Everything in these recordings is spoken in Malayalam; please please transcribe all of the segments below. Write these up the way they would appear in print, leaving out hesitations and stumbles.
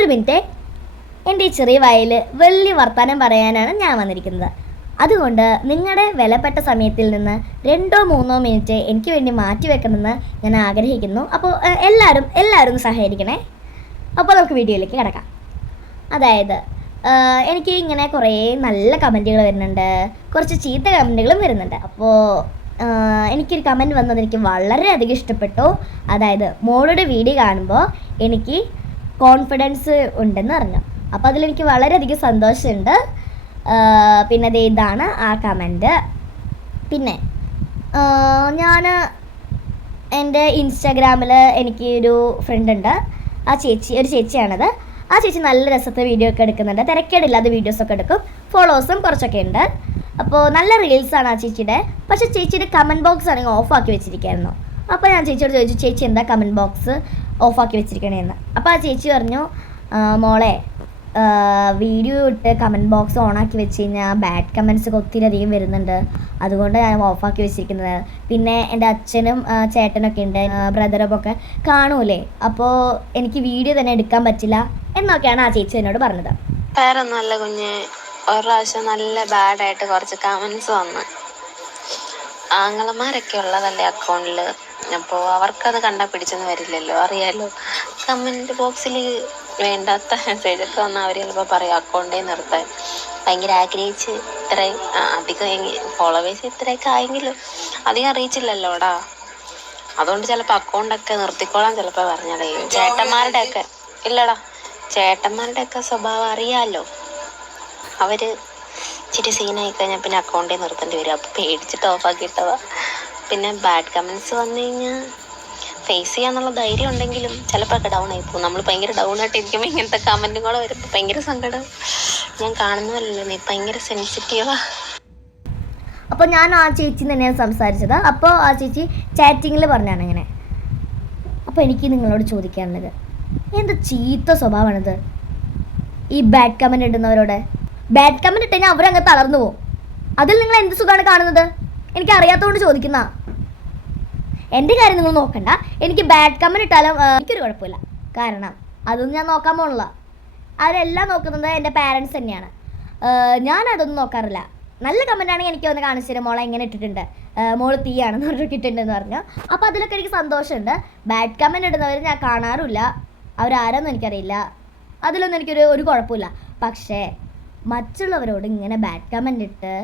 ഒരു മിനിറ്റ്, എൻ്റെ ഈ ചെറിയ വായിൽ വലിയ വർത്തമാനം പറയാനാണ് ഞാൻ വന്നിരിക്കുന്നത്. അതുകൊണ്ട് നിങ്ങളുടെ വിലപ്പെട്ട സമയത്തിൽ നിന്ന് 2-3 മിനിറ്റ് എനിക്ക് വേണ്ടി മാറ്റി വെക്കണമെന്ന് ഞാൻ ആഗ്രഹിക്കുന്നു. അപ്പോൾ എല്ലാവരും സഹകരിക്കണേ. അപ്പോൾ നമുക്ക് വീഡിയോയിലേക്ക് കിടക്കാം. അതായത് എനിക്ക് ഇങ്ങനെ കുറേ നല്ല കമൻറ്റുകൾ വരുന്നുണ്ട്, കുറച്ച് ചീത്ത കമൻറ്റുകളും വരുന്നുണ്ട്. അപ്പോൾ എനിക്കൊരു കമൻറ്റ് വന്നത് എനിക്ക് വളരെയധികം ഇഷ്ടപ്പെട്ടു. അതായത് മോളുടെ വീഡിയോ കാണുമ്പോൾ എനിക്ക് കോൺഫിഡൻസ് ഉണ്ടെന്ന് പറഞ്ഞു. അപ്പോൾ അതിലെനിക്ക് വളരെയധികം സന്തോഷമുണ്ട്. പിന്നെ ഇതാണ് ആ കമൻറ്റ്. പിന്നെ ഞാൻ എൻ്റെ ഇൻസ്റ്റാഗ്രാമിൽ എനിക്ക് ഒരു ഫ്രണ്ട് ഉണ്ട്. ഒരു ചേച്ചിയാണത്. ആ ചേച്ചി നല്ല രസത്തെ വീഡിയോ ഒക്കെ എടുക്കുന്നുണ്ട്, തിരക്കേടില്ലാതെ വീഡിയോസൊക്കെ എടുക്കും, ഫോളോവേഴ്സും കുറച്ചൊക്കെ ഉണ്ട്. അപ്പോൾ നല്ല റീൽസാണ് ആ ചേച്ചിയുടെ. പക്ഷേ ചേച്ചിയുടെ കമൻറ്റ് ബോക്സ് ആണെങ്കിൽ ഓഫാക്കി വെച്ചിരിക്കുകയായിരുന്നു. അപ്പോൾ ഞാൻ ചേച്ചിയോട് ചോദിച്ചു, ചേച്ചി എന്താ കമൻറ്റ് ബോക്സ് ഓഫാക്കി വെച്ചിരിക്കണേന്ന്. അപ്പോൾ ആ ചേച്ചി പറഞ്ഞു, മോളെ വീഡിയോ ഇട്ട് കമൻറ്റ് ബോക്സ് ഓണാക്കി വെച്ച് കഴിഞ്ഞാൽ ബാഡ് കമൻറ്റ്സ് ഒക്കെ ഒത്തിരി അധികം വരുന്നുണ്ട്, അതുകൊണ്ട് ഞാൻ ഓഫാക്കി വെച്ചിരിക്കുന്നത്. പിന്നെ എൻ്റെ അച്ഛനും ചേട്ടനൊക്കെ ഉണ്ട്, ബ്രദറൊക്കെ കാണൂലേ, അപ്പോൾ എനിക്ക് വീഡിയോ തന്നെ എടുക്കാൻ പറ്റില്ല എന്നൊക്കെയാണ് ആ ചേച്ചി എന്നോട് പറഞ്ഞത്. വേറൊന്നുമല്ല കുഞ്ഞ്, ഒരു പ്രാവശ്യം നല്ല ബാഡായിട്ട് കുറച്ച് കമൻസ് വന്ന്. ആങ്ങളമാരൊക്കെ ഉള്ളതല്ലേ അക്കൗണ്ടിൽ, അപ്പോൾ അവർക്കത് കണ്ടാൽ പിടിച്ചൊന്നും വരില്ലല്ലോ, അറിയാലോ. കമൻറ്റ് ബോക്സിൽ വേണ്ടാത്ത മെസ്സേജൊക്കെ വന്നാൽ അവർ ചിലപ്പോൾ പറയും അക്കൗണ്ടേ നിർത്താൻ. ഭയങ്കര ആഗ്രഹിച്ച് ഇത്രയും അധികം ഫോളോവേഴ്സ് ഇത്രയൊക്കെ ആയെങ്കിലും അധികം അറിയിച്ചില്ലല്ലോടാ, അതുകൊണ്ട് ചിലപ്പോൾ അക്കൗണ്ടൊക്കെ നിർത്തിക്കോളാൻ ചിലപ്പോൾ പറഞ്ഞാലേ. ചേട്ടന്മാരുടെയൊക്കെ ഇല്ലടാ, ചേട്ടന്മാരുടെയൊക്കെ സ്വഭാവം അറിയാമല്ലോ, അവർ ഇച്ചിരി സീനായി കഴിഞ്ഞാൽ പിന്നെ അക്കൗണ്ടേ നിർത്തേണ്ടി വരും. അപ്പോൾ പേടിച്ചിട്ട് ഓഫാക്കിയിട്ടവാ. പിന്നെ ബാഡ് കമൻസ് വന്നു കഴിഞ്ഞാൽ ഫേസ് ചെയ്യാന്നുള്ള ധൈര്യം ഉണ്ടെങ്കിലും ചിലപ്പോൾ ഒക്കെ ഡൗൺ ആയി പോകും. നമ്മൾ ഭയങ്കര ഡൗൺ ആയിട്ട് ഇരിക്കുമ്പോൾ ഇങ്ങനത്തെ കമൻറ്റും കൂടെ വരുമ്പോൾ ഭയങ്കര സങ്കടം. ഞാൻ കാണുന്നതല്ലോ, നീ ഭയങ്കര സെൻസിറ്റീവാ. അപ്പോൾ ഞാൻ ആ ചേച്ചി തന്നെയാണ് സംസാരിച്ചത്. അപ്പോൾ ആ ചേച്ചി ചാറ്റിങ്ങിൽ പറഞ്ഞാണ് ഇങ്ങനെ. അപ്പോൾ എനിക്ക് നിങ്ങളോട് ചോദിക്കാനുള്ളത്, എന്ത് ചീത്ത സ്വഭാവമാണിത് ഈ ബാഡ് കമൻറ്റ് ഇടുന്നവരോട്. ബാഡ് കമൻറ്റ് ഇട്ട് കഴിഞ്ഞാൽ അവരങ്ങ് തളർന്നു പോകും. അതിൽ നിങ്ങൾ എന്ത് സുഖമാണ് കാണുന്നത്? എനിക്ക് അറിയാത്തതുകൊണ്ട് ചോദിക്കുന്ന. എൻ്റെ കാര്യം നിങ്ങൾ നോക്കണ്ട. എനിക്ക് ബാഡ് കമൻറ്റ് ഇട്ടാലും എനിക്കൊരു കുഴപ്പമില്ല, കാരണം അതൊന്നും ഞാൻ നോക്കാൻ പോണില്ല. അതെല്ലാം നോക്കുന്നത് എൻ്റെ പാരൻസ് തന്നെയാണ്. ഞാനതൊന്നും നോക്കാറില്ല. നല്ല കമൻ്റ് ആണെങ്കിൽ എനിക്ക് ഒന്ന് കാണിച്ചു തരും, മോളെ എങ്ങനെ ഇട്ടിട്ടുണ്ട്, മോള് തീയാണെന്ന് പറഞ്ഞിട്ട് ഇട്ടിട്ടുണ്ടെന്ന് പറഞ്ഞു. അപ്പോൾ അതിലൊക്കെ എനിക്ക് സന്തോഷമുണ്ട്. ബാഡ് കമൻറ്റ് ഇടുന്നവർ ഞാൻ കാണാറുമില്ല, അവരാരെന്നും എനിക്കറിയില്ല, അതിലൊന്നും എനിക്കൊരു കുഴപ്പമില്ല. പക്ഷേ മറ്റുള്ളവരോട് ഇങ്ങനെ ബാഡ് കമൻ്റ് ഇട്ട്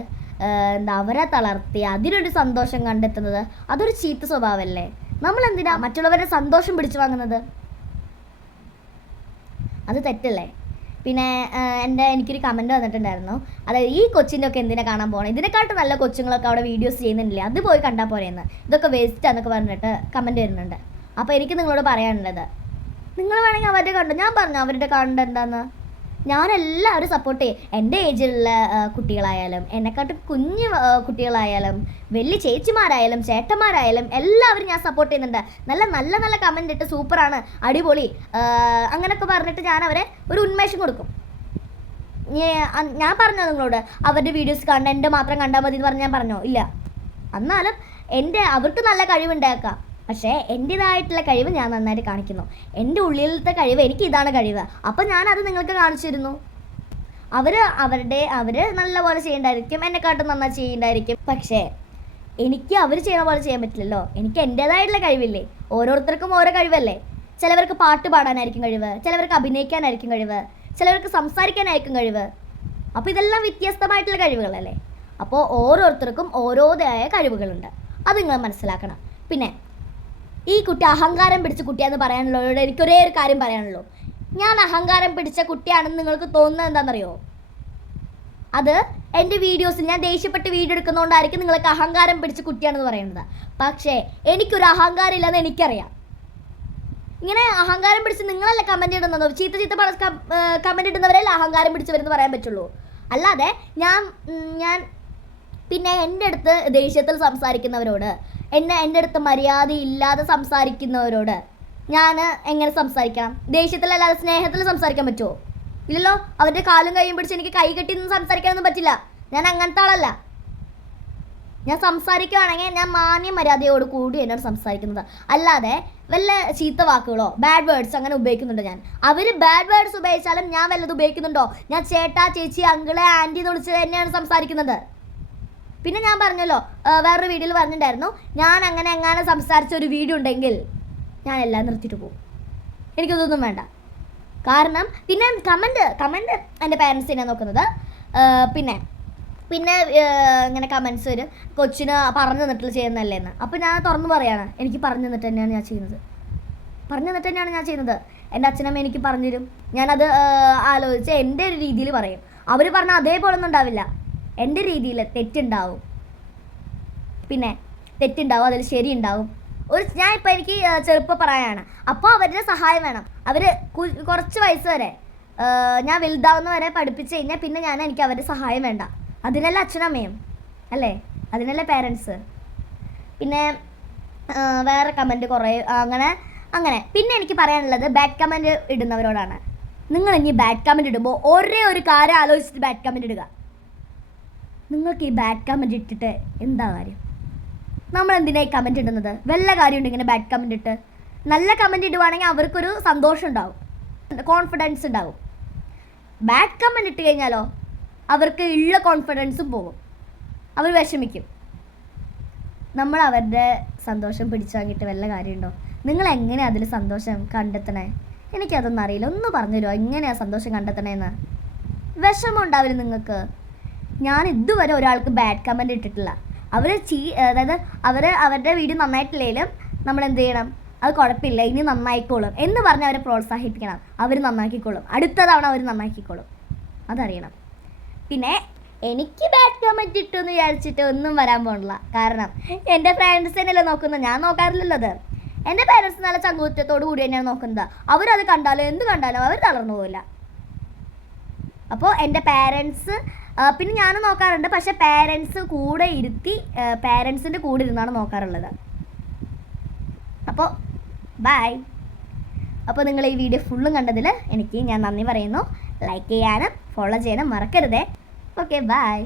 അവരെ തളർത്തി അതിനൊരു സന്തോഷം കണ്ടെത്തുന്നത് അതൊരു ചീത്ത സ്വഭാവമല്ലേ? നമ്മളെന്തിനാ മറ്റുള്ളവരുടെ സന്തോഷം പിടിച്ചു വാങ്ങുന്നത്? അത് തെറ്റല്ലേ? പിന്നെ എനിക്കൊരു കമൻറ്റ് വന്നിട്ടുണ്ടായിരുന്നു, അതായത് ഈ കൊച്ചിൻ്റെ ഒക്കെ എന്തിനാ കാണാൻ പോകണം, ഇതിനെക്കാട്ട് നല്ല കൊച്ചുങ്ങളൊക്കെ അവിടെ വീഡിയോസ് ചെയ്യുന്നില്ലേ, അത് പോയി കണ്ടാൽ പോരെയെന്ന്, ഇതൊക്കെ വേസ്റ്റാന്നൊക്കെ പറഞ്ഞിട്ട് കമൻറ്റ് വരുന്നുണ്ട്. അപ്പോൾ എനിക്ക് നിങ്ങളോട് പറയാനുള്ളത്, നിങ്ങൾ വേണമെങ്കിൽ അവരുടെ കണ്ടു, ഞാൻ പറഞ്ഞു അവരുടെ കണ്ട് എന്താന്ന്. ഞാനെല്ലാവരും സപ്പോർട്ട് ചെയ്യും. എൻ്റെ ഏജിലുള്ള കുട്ടികളായാലും എന്നെക്കാട്ടും കുഞ്ഞു കുട്ടികളായാലും വലിയ ചേച്ചിമാരായാലും ചേട്ടന്മാരായാലും എല്ലാവരും ഞാൻ സപ്പോർട്ട് ചെയ്യുന്നുണ്ട്. നല്ല നല്ല നല്ല കമൻ്റ് ഇട്ട് സൂപ്പറാണ്, അടിപൊളി അങ്ങനെയൊക്കെ പറഞ്ഞിട്ട് ഞാൻ അവരെ ഒരു ഉന്മേഷം കൊടുക്കും. ഞാൻ പറഞ്ഞോ നിങ്ങളോട് അവരുടെ വീഡിയോസ് കണ്ട എൻ്റെ മാത്രം കണ്ടാൽ മതി എന്ന് പറഞ്ഞ് ഞാൻ പറഞ്ഞോ? ഇല്ല. എന്നാലും അവർക്ക് നല്ല കഴിവുണ്ടാക്കാം, പക്ഷേ എൻ്റേതായിട്ടുള്ള കഴിവ് ഞാൻ നന്നായിട്ട് കാണിക്കുന്നു. എൻ്റെ ഉള്ളിലത്തെ കഴിവ് എനിക്ക് ഇതാണ് കഴിവ്, അപ്പം ഞാനത് നിങ്ങൾക്ക് കാണിച്ചു തരുന്നു. അവർ നല്ലപോലെ ചെയ്യണ്ടായിരിക്കും, എന്നെക്കാട്ടും നന്നായി ചെയ്യണ്ടായിരിക്കും. പക്ഷേ എനിക്ക് അവർ ചെയ്യണ പോലെ ചെയ്യാൻ പറ്റില്ലല്ലോ. എനിക്ക് എൻ്റേതായിട്ടുള്ള കഴിവില്ലേ? ഓരോരുത്തർക്കും ഓരോ കഴിവല്ലേ. ചിലവർക്ക് പാട്ട് പാടാനായിരിക്കും കഴിവ്, ചിലവർക്ക് അഭിനയിക്കാനായിരിക്കും കഴിവ്, ചിലവർക്ക് സംസാരിക്കാനായിരിക്കും കഴിവ്. അപ്പോൾ ഇതെല്ലാം വ്യത്യസ്തമായിട്ടുള്ള കഴിവുകളല്ലേ. അപ്പോൾ ഓരോരുത്തർക്കും ഓരോതായ കഴിവുകളുണ്ട്, അത് നിങ്ങൾ മനസ്സിലാക്കണം. പിന്നെ ഈ കുട്ടി അഹങ്കാരം പിടിച്ച കുട്ടിയാണെന്ന് പറയാനുള്ളവരോട് എനിക്കൊരേ ഒരു കാര്യം പറയാനുള്ളൂ. ഞാൻ അഹങ്കാരം പിടിച്ച കുട്ടിയാണെന്ന് നിങ്ങൾക്ക് തോന്നുന്നത് എന്താണെന്നറിയോ? അത് എൻ്റെ വീഡിയോസിൽ ഞാൻ ദേഷ്യപ്പെട്ട് വീഡിയോ എടുക്കുന്നതുകൊണ്ടായിരിക്കും നിങ്ങൾക്ക് അഹങ്കാരം പിടിച്ച കുട്ടിയാണെന്ന് പറയുന്നത്. പക്ഷേ എനിക്കൊരു അഹങ്കാരം ഇല്ലെന്ന് എനിക്കറിയാം. ഇങ്ങനെ അഹങ്കാരം പിടിച്ച് നിങ്ങളല്ല കമൻറ്റ് ഇടുന്നത്, ചീത്ത കമൻറ്റ് ഇടുന്നവരല്ല അഹങ്കാരം പിടിച്ചവരെന്ന് പറയാൻ പറ്റുള്ളൂ. അല്ലാതെ ഞാൻ പിന്നെ എൻ്റെ അടുത്ത് ദേഷ്യത്തിൽ സംസാരിക്കുന്നവരോട്, എൻ്റെ അടുത്ത് മര്യാദയില്ലാതെ സംസാരിക്കുന്നവരോട് ഞാൻ എങ്ങനെ സംസാരിക്കണം? ദേഷ്യത്തിലല്ലാതെ സ്നേഹത്തിൽ സംസാരിക്കാൻ പറ്റുമോ? ഇല്ലല്ലോ. അവരുടെ കാലും കൈയും പിടിച്ച് എനിക്ക് കൈ കെട്ടി നിന്ന് സംസാരിക്കാനൊന്നും പറ്റില്ല. ഞാൻ അങ്ങനത്തെ ആളല്ല. ഞാൻ സംസാരിക്കുകയാണെങ്കിൽ ഞാൻ മാന്യ മര്യാദയോട് കൂടി എന്നോട് സംസാരിക്കുന്നത്, അല്ലാതെ വല്ല ചീത്ത വാക്കുകളോ ബാഡ് വേർഡ്സ് അങ്ങനെ ഉപയോഗിക്കുന്നുണ്ടോ ഞാൻ? അവർ ബാഡ് വേർഡ്സ് ഉപയോഗിച്ചാലും ഞാൻ വല്ലത് ഉപയോഗിക്കുന്നുണ്ടോ? ഞാൻ ചേട്ടാ ചേച്ചി അങ്കിളെ ആൻറ്റി എന്ന് വിളിച്ച് തന്നെയാണ് സംസാരിക്കുന്നത്. പിന്നെ ഞാൻ പറഞ്ഞല്ലോ, വേറൊരു വീഡിയോയിൽ പറഞ്ഞിട്ടുണ്ടായിരുന്നു, ഞാൻ അങ്ങനെ എങ്ങനെ സംസാരിച്ച ഒരു വീഡിയോ ഉണ്ടെങ്കിൽ ഞാൻ എല്ലാം നിർത്തിയിട്ട് പോകും. എനിക്കതൊന്നും വേണ്ട. കാരണം പിന്നെ കമൻറ്റ് എൻ്റെ പാരൻസ് തന്നെയാണ് നോക്കുന്നത്. പിന്നെ ഇങ്ങനെ കമൻസ് വരും, കൊച്ചിന് പറഞ്ഞു തന്നിട്ട് ചെയ്യുന്നതല്ലേ എന്ന്. അപ്പോൾ ഞാൻ തുറന്നു പറയാണ്, എനിക്ക് പറഞ്ഞു തന്നിട്ട് തന്നെയാണ് ഞാൻ ചെയ്യുന്നത്. എൻ്റെ അച്ഛനമ്മ എനിക്ക് പറഞ്ഞു തരും. ഞാനത് ആലോചിച്ച് എൻ്റെ ഒരു രീതിയിൽ പറയും. അവർ പറഞ്ഞാൽ അതേപോലെ ഒന്നും ഉണ്ടാവില്ല. എൻ്റെ രീതിയിൽ തെറ്റുണ്ടാവും, അതിൽ ശരിയുണ്ടാവും. ഞാൻ ഇപ്പോൾ എനിക്ക് ചെറുപ്പം പറയാനാണ്. അപ്പോൾ അവരുടെ സഹായം വേണം. അവർ കുറച്ച് വയസ്സ് വരെ ഞാൻ വലുതാവുന്ന വരെ പഠിപ്പിച്ച് കഴിഞ്ഞാൽ പിന്നെ എനിക്ക് അവരുടെ സഹായം വേണ്ട. അതിനല്ലേ അച്ഛനമ്മയും അല്ലേ, അതിനല്ലേ പേരൻസ്. പിന്നെ വേറെ കമൻറ്റ് കുറേ അങ്ങനെ. പിന്നെ എനിക്ക് പറയാനുള്ളത് ബാഡ് കമൻറ്റ് ഇടുന്നവരോടാണ്. നിങ്ങൾ ഇനി ബാഡ് കമൻറ്റ് ഇടുമ്പോൾ ഒരേ ഒരു കാര്യം ആലോചിച്ചിട്ട് ബാഡ് കമൻറ്റ് ഇടുക. നിങ്ങൾക്ക് ഈ ബാഡ് കമൻറ്റ് ഇട്ടിട്ട് എന്താ കാര്യം? നമ്മളെന്തിനായി കമൻറ്റ് ഇടുന്നത്? വല്ല കാര്യമുണ്ട് ഇങ്ങനെ ബാഡ് കമൻറ്റ് ഇട്ട്? നല്ല കമൻറ്റ് ഇടുവാണെങ്കിൽ അവർക്കൊരു സന്തോഷം ഉണ്ടാവും, കോൺഫിഡൻസ് ഉണ്ടാവും. ബാഡ് കമൻറ്റ് ഇട്ട് കഴിഞ്ഞാലോ അവർക്ക് ഉള്ള കോൺഫിഡൻസും പോകും, അവർ വിഷമിക്കും. നമ്മൾ അവരുടെ സന്തോഷം പിടിച്ചു വാങ്ങിയിട്ട് വല്ല കാര്യമുണ്ടോ? നിങ്ങൾ എങ്ങനെയാണ് അതിൽ സന്തോഷം കണ്ടെത്തണേ? എനിക്കതൊന്നും അറിയില്ല. ഒന്ന് പറഞ്ഞു തരുമോ എങ്ങനെയാണ് സന്തോഷം കണ്ടെത്തണേന്ന്? വിഷമം ഉണ്ടാവില്ല നിങ്ങൾക്ക്? ഞാൻ ഇതുവരെ ഒരാൾക്ക് ബാഡ് കമൻറ്റ് ഇട്ടിട്ടില്ല. അതായത് അവരുടെ വീഡിയോ നന്നായിട്ടില്ലെങ്കിലും നമ്മൾ എന്ത് ചെയ്യണം, അത് കുഴപ്പമില്ല ഇനി നന്നായിക്കോളും എന്ന് പറഞ്ഞ് അവരെ പ്രോത്സാഹിപ്പിക്കണം. അവർ നന്നാക്കിക്കോളും, അടുത്ത തവണ അവർ നന്നാക്കിക്കോളും, അതറിയണം. പിന്നെ എനിക്ക് ബാഡ് കമൻറ്റ് ഇട്ടെന്ന് വിചാരിച്ചിട്ട് ഒന്നും വരാൻ പോകണില്ല. കാരണം എൻ്റെ ഫ്രണ്ട്സ് തന്നെയല്ലേ നോക്കുന്നത്, ഞാൻ നോക്കാറില്ലല്ലോ അത്. എൻ്റെ പേരൻസ് നല്ല ചങ്കൂറ്റത്തോടു കൂടി തന്നെയാണ് നോക്കുന്നത്. അവരത് കണ്ടാലും എന്ത് കണ്ടാലും അവർ തളർന്നു പോവില്ല. അപ്പോൾ എൻ്റെ പേരൻസ് പിന്നെ ഞാനും നോക്കാറുണ്ട്, പക്ഷെ പേരൻസ് കൂടെ ഇരുത്തി പേരൻസിൻ്റെ കൂടെ ഇരുന്നാണ് നോക്കാറുള്ളത്. അപ്പോൾ ബൈ. അപ്പോൾ നിങ്ങൾ ഈ വീഡിയോ ഫുള്ളും കണ്ടതിൽ ഞാൻ നന്ദി പറയുന്നു. ലൈക്ക് ചെയ്യാനും ഫോളോ ചെയ്യാനും മറക്കരുതേ. Okay bye.